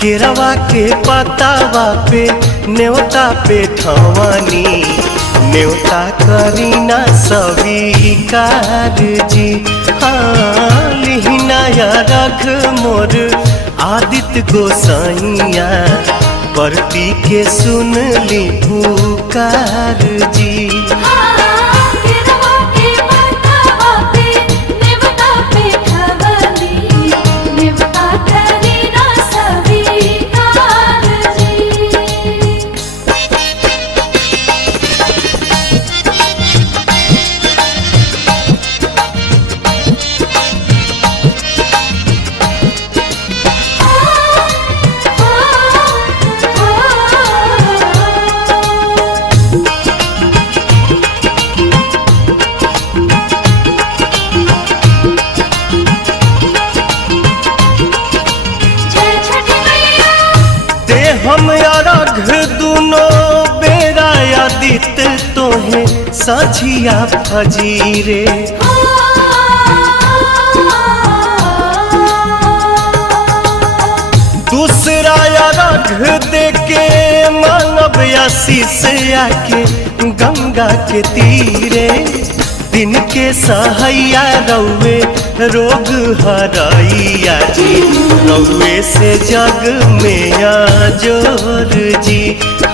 केरवा के पतावा पे न्योता पे ठवानी न्योता करीना स्वीकार जी। हाँ लिहिनाया रख मोर आदित्य गोसाइया परती के सुन ली पुकार जी। हम अरघ दुनो बेरा आदित्य तोहे सझिया फजीरे। दूसरा अरघ देके मानव आशीष आके गंगा के तीरे। दिन के सहैया रौवे रोग हरैया जी रौवे से जग में जोर जी।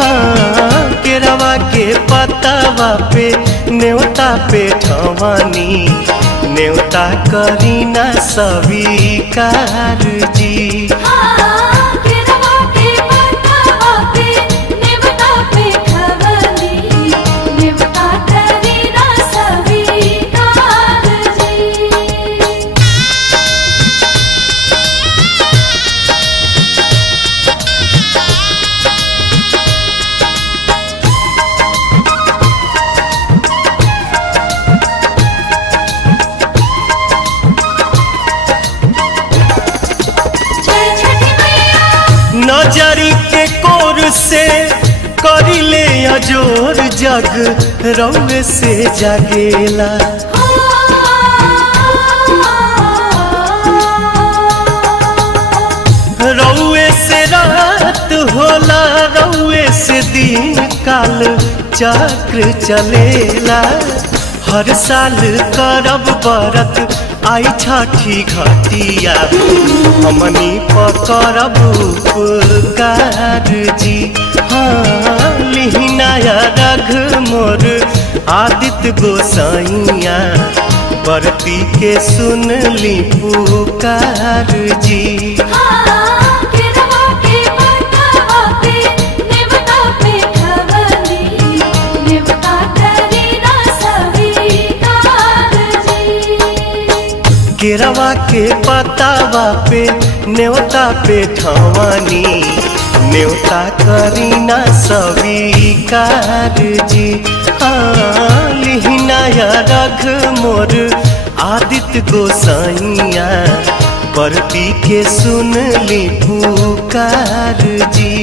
हाँ केरवा के पतावा पे न्योता पे ठवानी न्योता करीना स्वीकार जी। नजरी के कोर से करिले अजोर जग रौवे से जागेला। रौवे से रात होला रौवे से दिन काल चक्र चलेला। हर साल करब बरत आई छठी घटिया हमनी पकड़ब उपकार जी। हाँ लिहिनाया रघ मोर आदित्य गोसाइया बरती के सुन ली पुकार जी। केरवा के पतावा पे न्योता पे ठवानी न्योता करीना स्वीकार जी। हाँ लिहिनाया रघ मोर आदित्य गोसाइया परती के सुन ली पुकार जी।